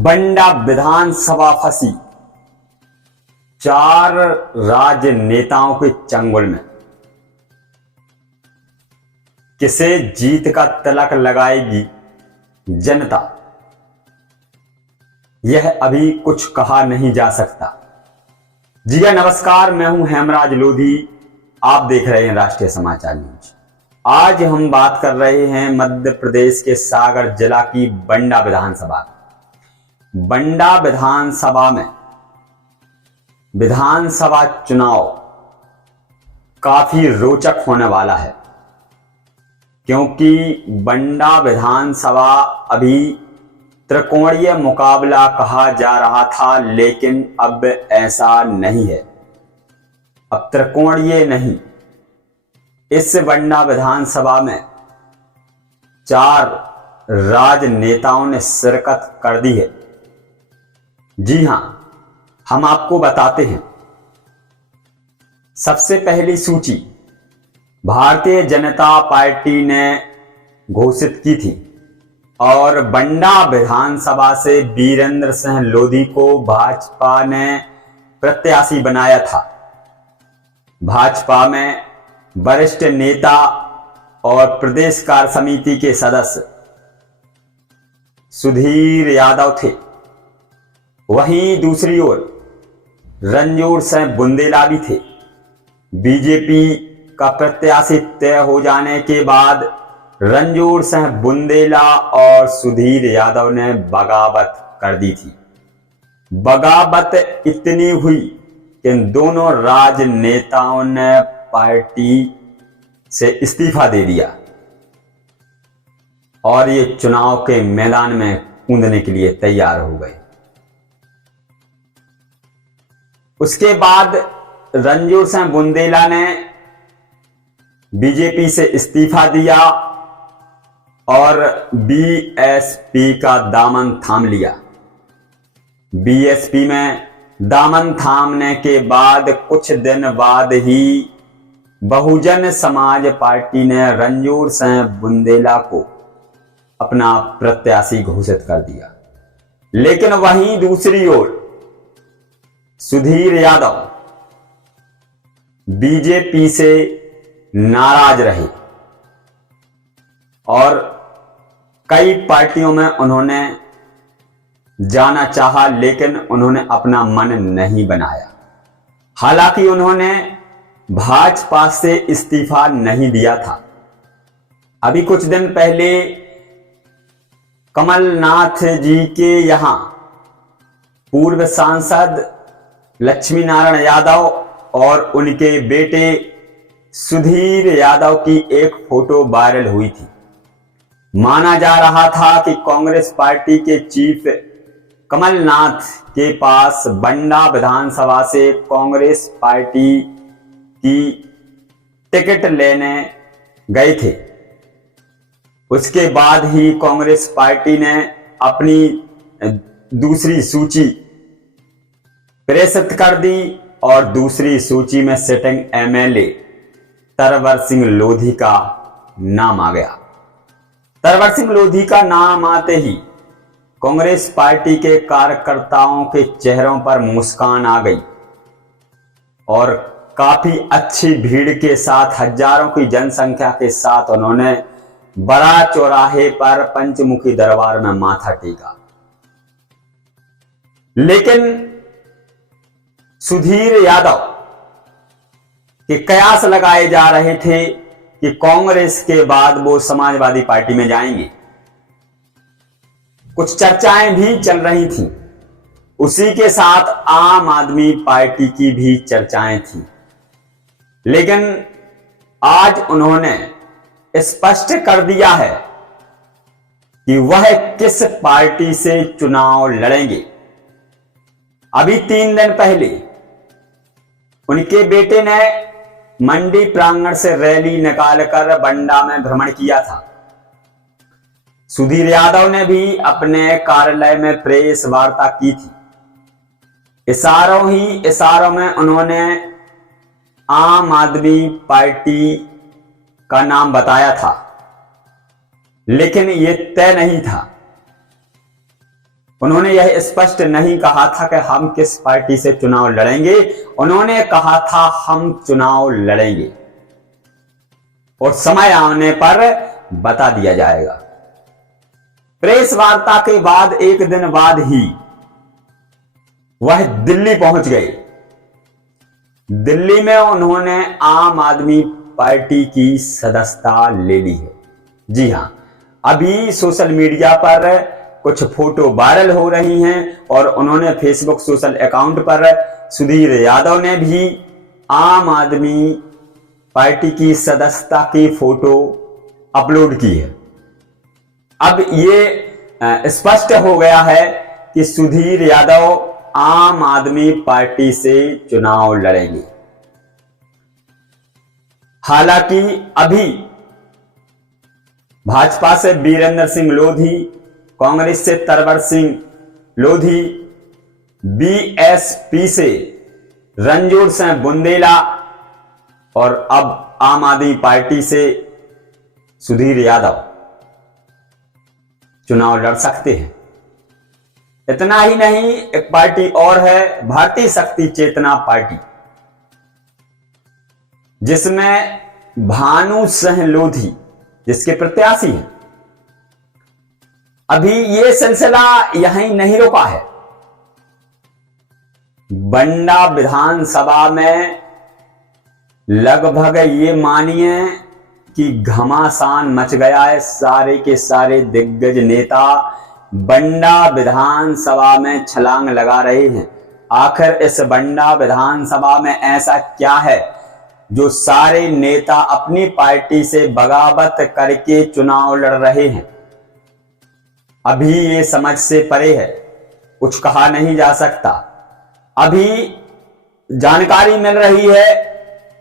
बंडा विधानसभा फंसी 4 राजनेताओं के चंगुल में। किसे जीत का तिलक लगाएगी जनता, यह अभी कुछ कहा नहीं जा सकता। जी हां, नमस्कार, मैं हूं हेमराज लोधी। आप देख रहे हैं राष्ट्रीय समाचार न्यूज। आज हम बात कर रहे हैं मध्य प्रदेश के सागर जिला की बंडा विधानसभा। बंडा विधानसभा में विधानसभा चुनाव काफी रोचक होने वाला है, क्योंकि बंडा विधानसभा अभी त्रिकोणीय मुकाबला कहा जा रहा था, लेकिन अब ऐसा नहीं है। अब त्रिकोणीय नहीं, इस बंडा विधानसभा में 4 राजनेताओं ने शिरकत कर दी है। जी हां, हम आपको बताते हैं। सबसे पहली सूची भारतीय जनता पार्टी ने घोषित की थी और बंडा विधानसभा से वीरेंद्र सिंह लोधी को भाजपा ने प्रत्याशी बनाया था। भाजपा में वरिष्ठ नेता और प्रदेश कार्य समिति के सदस्य सुधीर यादव थे। वहीं दूसरी ओर रणजोर सिंह बुंदेला भी थे। बीजेपी का प्रत्याशी तय हो जाने के बाद रणजोर सिंह बुंदेला और सुधीर यादव ने बगावत कर दी थी। बगावत इतनी हुई कि इन दोनों राजनेताओं ने पार्टी से इस्तीफा दे दिया और ये चुनाव के मैदान में कूदने के लिए तैयार हो गए। उसके बाद रणजोर सिंह बुंदेला ने बीजेपी से इस्तीफा दिया और बीएसपी का दामन थाम लिया। बीएसपी में दामन थामने के बाद कुछ दिन बाद ही बहुजन समाज पार्टी ने रणजोर सिंह बुंदेला को अपना प्रत्याशी घोषित कर दिया। लेकिन वहीं दूसरी ओर सुधीर यादव बीजेपी से नाराज रहे और कई पार्टियों में उन्होंने जाना चाहा, लेकिन उन्होंने अपना मन नहीं बनाया। हालांकि उन्होंने भाजपा से इस्तीफा नहीं दिया था। अभी कुछ दिन पहले कमलनाथ जी के यहां पूर्व सांसद लक्ष्मी नारायण यादव और उनके बेटे सुधीर यादव की एक फोटो वायरल हुई थी। माना जा रहा था कि कांग्रेस पार्टी के चीफ कमलनाथ के पास बंडा विधानसभा से कांग्रेस पार्टी की टिकट लेने गए थे। उसके बाद ही कांग्रेस पार्टी ने अपनी दूसरी सूची प्रेषित कर दी और दूसरी सूची में सिटिंग एमएलए तरवर सिंह लोधी का नाम आ गया। तरवर सिंह लोधी का नाम आते ही कांग्रेस पार्टी के कार्यकर्ताओं के चेहरों पर मुस्कान आ गई और काफी अच्छी भीड़ के साथ, हजारों की जनसंख्या के साथ उन्होंने बड़ा चौराहे पर पंचमुखी दरबार में माथा टेका। लेकिन सुधीर यादव के कयास लगाए जा रहे थे कि कांग्रेस के बाद वो समाजवादी पार्टी में जाएंगे। कुछ चर्चाएं भी चल रही थीं। उसी के साथ आम आदमी पार्टी की भी चर्चाएं थीं। लेकिन आज उन्होंने स्पष्ट कर दिया है कि वह किस पार्टी से चुनाव लड़ेंगे। अभी 3 दिन पहले उनके बेटे ने मंडी प्रांगण से रैली निकालकर बंडा में भ्रमण किया था। सुधीर यादव ने भी अपने कार्यालय में प्रेस वार्ता की थी। इशारों में उन्होंने आम आदमी पार्टी का नाम बताया था, लेकिन यह तय नहीं था उन्होंने यह स्पष्ट नहीं कहा था कि हम किस पार्टी से चुनाव लड़ेंगे, उन्होंने कहा था हम चुनाव लड़ेंगे और समय आने पर बता दिया जाएगा। प्रेस वार्ता के बाद एक दिन बाद ही वह दिल्ली पहुंच गए। दिल्ली में उन्होंने आम आदमी पार्टी की सदस्यता ले ली है। जी हां, अभी सोशल मीडिया पर कुछ फोटो वायरल हो रही हैं और उन्होंने फेसबुक सोशल अकाउंट पर सुधीर यादव ने भी आम आदमी पार्टी की सदस्यता की फोटो अपलोड की है। अब ये स्पष्ट हो गया है कि सुधीर यादव आम आदमी पार्टी से चुनाव लड़ेंगे। हालांकि अभी भाजपा से वीरेंद्र सिंह लोधी, कांग्रेस से तरवर सिंह लोधी, बीएसपी से रणजोर सिंह बुंदेला और अब आम आदमी पार्टी से सुधीर यादव चुनाव लड़ सकते हैं। इतना ही नहीं, एक पार्टी और है भारतीय शक्ति चेतना पार्टी, जिसमें भानु सिंह लोधी जिसके प्रत्याशी हैं। अभी ये सिलसिला यहीं नहीं रुका है। बंडा विधानसभा में लगभग ये मानिए कि घमासान मच गया है। सारे के सारे दिग्गज नेता बंडा विधानसभा में छलांग लगा रहे हैं। आखिर इस बंडा विधानसभा में ऐसा क्या है जो सारे नेता अपनी पार्टी से बगावत करके चुनाव लड़ रहे हैं? अभी ये समझ से परे है, कुछ कहा नहीं जा सकता। अभी जानकारी मिल रही है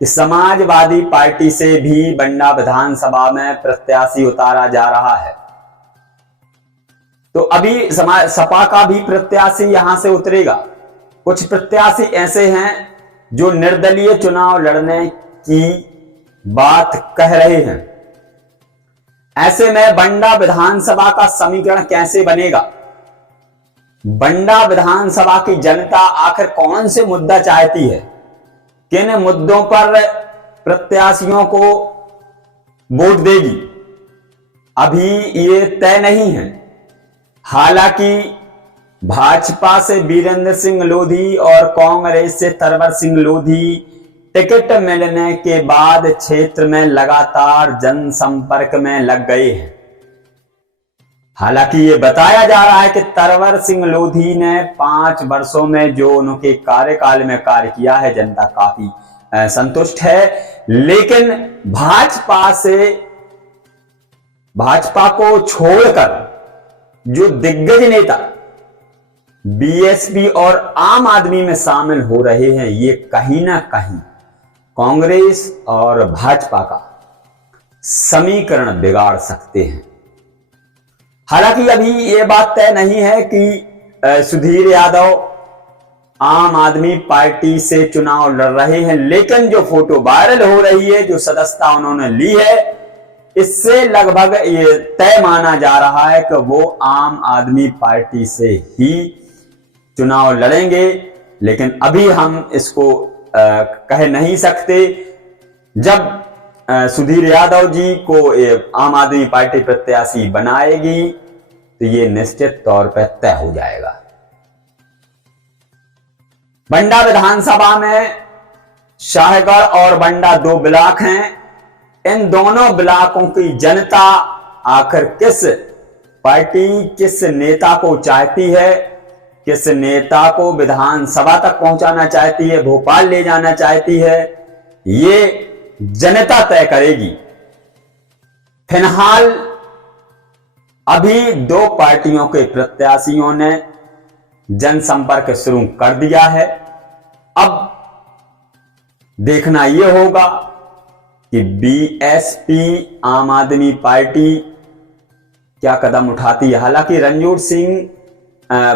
कि समाजवादी पार्टी से भी बंडा विधानसभा में प्रत्याशी उतारा जा रहा है। तो अभी सपा का भी प्रत्याशी यहां से उतरेगा। कुछ प्रत्याशी ऐसे हैं जो निर्दलीय चुनाव लड़ने की बात कह रहे हैं। ऐसे में बंडा विधानसभा का समीकरण कैसे बनेगा? बंडा विधानसभा की जनता आखिर कौन से मुद्दा चाहती है? किन मुद्दों पर प्रत्याशियों को वोट देगी? अभी ये तय नहीं है। हालांकि भाजपा से वीरेंद्र सिंह लोधी और कांग्रेस से तरवर सिंह लोधी टिकट मिलने के बाद क्षेत्र में लगातार जनसंपर्क में लग गए हैं। हालांकि ये बताया जा रहा है कि तरवर सिंह लोधी ने 5 वर्षों में जो उनके कार्यकाल में कार्य किया है, जनता काफी संतुष्ट है। लेकिन भाजपा को छोड़कर जो दिग्गज नेता बीएसपी और आम आदमी में शामिल हो रहे हैं, ये कहीं ना कहीं कांग्रेस और भाजपा का समीकरण बिगाड़ सकते हैं। हालांकि अभी ये बात तय नहीं है कि सुधीर यादव आम आदमी पार्टी से चुनाव लड़ रहे हैं, लेकिन जो फोटो वायरल हो रही है, जो सदस्यता उन्होंने ली है, इससे लगभग ये तय माना जा रहा है कि वो आम आदमी पार्टी से ही चुनाव लड़ेंगे। लेकिन अभी हम इसको कह नहीं सकते। जब सुधीर यादव जी को आम आदमी पार्टी प्रत्याशी बनाएगी तो ये निश्चित तौर पर तय हो जाएगा। बंडा विधानसभा में शाहगढ़ और बंडा 2 ब्लॉक हैं। इन दोनों ब्लॉकों की जनता आखिर किस पार्टी, किस नेता को चाहती है, किस नेता को विधानसभा तक पहुंचाना चाहती है, भोपाल ले जाना चाहती है, ये जनता तय करेगी। फिलहाल अभी 2 पार्टियों के प्रत्याशियों ने जनसंपर्क शुरू कर दिया है। अब देखना यह होगा कि बीएसपी आम आदमी पार्टी क्या कदम उठाती है। हालांकि रणजोर सिंह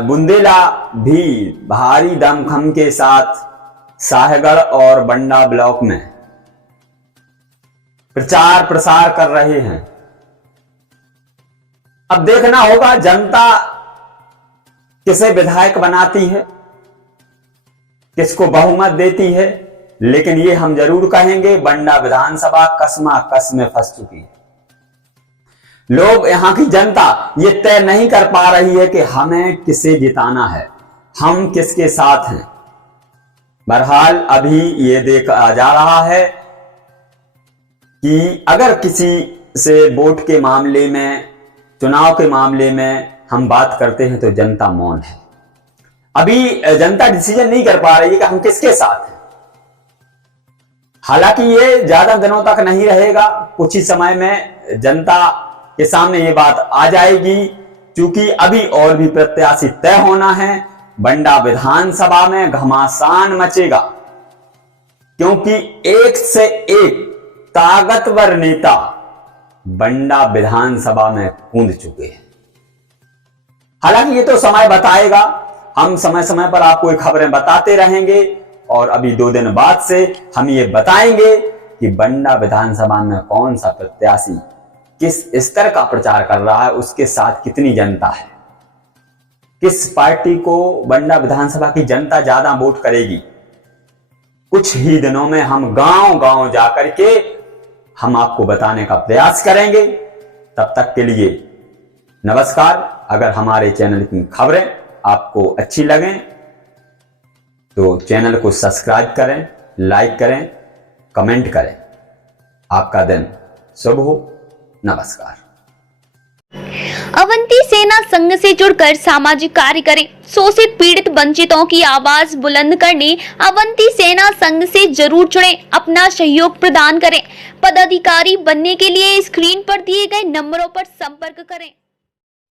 बुंदेला भी भारी दमखम के साथ शाहगढ़ और बंडा ब्लॉक में प्रचार प्रसार कर रहे हैं। अब देखना होगा जनता किसे विधायक बनाती है, किसको बहुमत देती है, लेकिन ये हम जरूर कहेंगे बंडा विधानसभा कस्मा-कस में फंस चुकी है। लोग, यहां की जनता ये तय नहीं कर पा रही है कि हमें किसे जिताना है, हम किसके साथ हैं। बहरहाल अभी ये देखा जा रहा है कि अगर किसी से वोट के मामले में, चुनाव के मामले में हम बात करते हैं तो जनता मौन है। अभी जनता डिसीजन नहीं कर पा रही है कि हम किसके साथ हैं। हालांकि ये ज्यादा दिनों तक नहीं रहेगा, कुछ ही समय में जनता के सामने ये बात आ जाएगी, क्योंकि अभी और भी प्रत्याशी तय होना है। बंडा विधानसभा में घमासान मचेगा, क्योंकि एक से एक ताकतवर नेता बंडा विधानसभा में कूद चुके हैं। हालांकि ये तो समय बताएगा, हम समय समय पर आपको ये खबरें बताते रहेंगे और अभी 2 दिन बाद से हम ये बताएंगे कि बंडा विधानसभा में कौन सा प्रत्याशी किस स्तर का प्रचार कर रहा है, उसके साथ कितनी जनता है, किस पार्टी को बंडा विधानसभा की जनता ज्यादा वोट करेगी। कुछ ही दिनों में हम गांव-गांव जाकर के हम आपको बताने का प्रयास करेंगे। तब तक के लिए नमस्कार। अगर हमारे चैनल की खबरें आपको अच्छी लगें तो चैनल को सब्सक्राइब करें, लाइक करें, कमेंट करें। आपका दिन शुभ हो। नमस्कार। अवंती सेना संघ से जुड़कर सामाजिक कार्य करें। शोषित, पीड़ित, वंचितों की आवाज बुलंद करने अवंती सेना संघ से जरूर जुड़ें, अपना सहयोग प्रदान करें। पदाधिकारी बनने के लिए स्क्रीन पर दिए गए नंबरों पर संपर्क करें।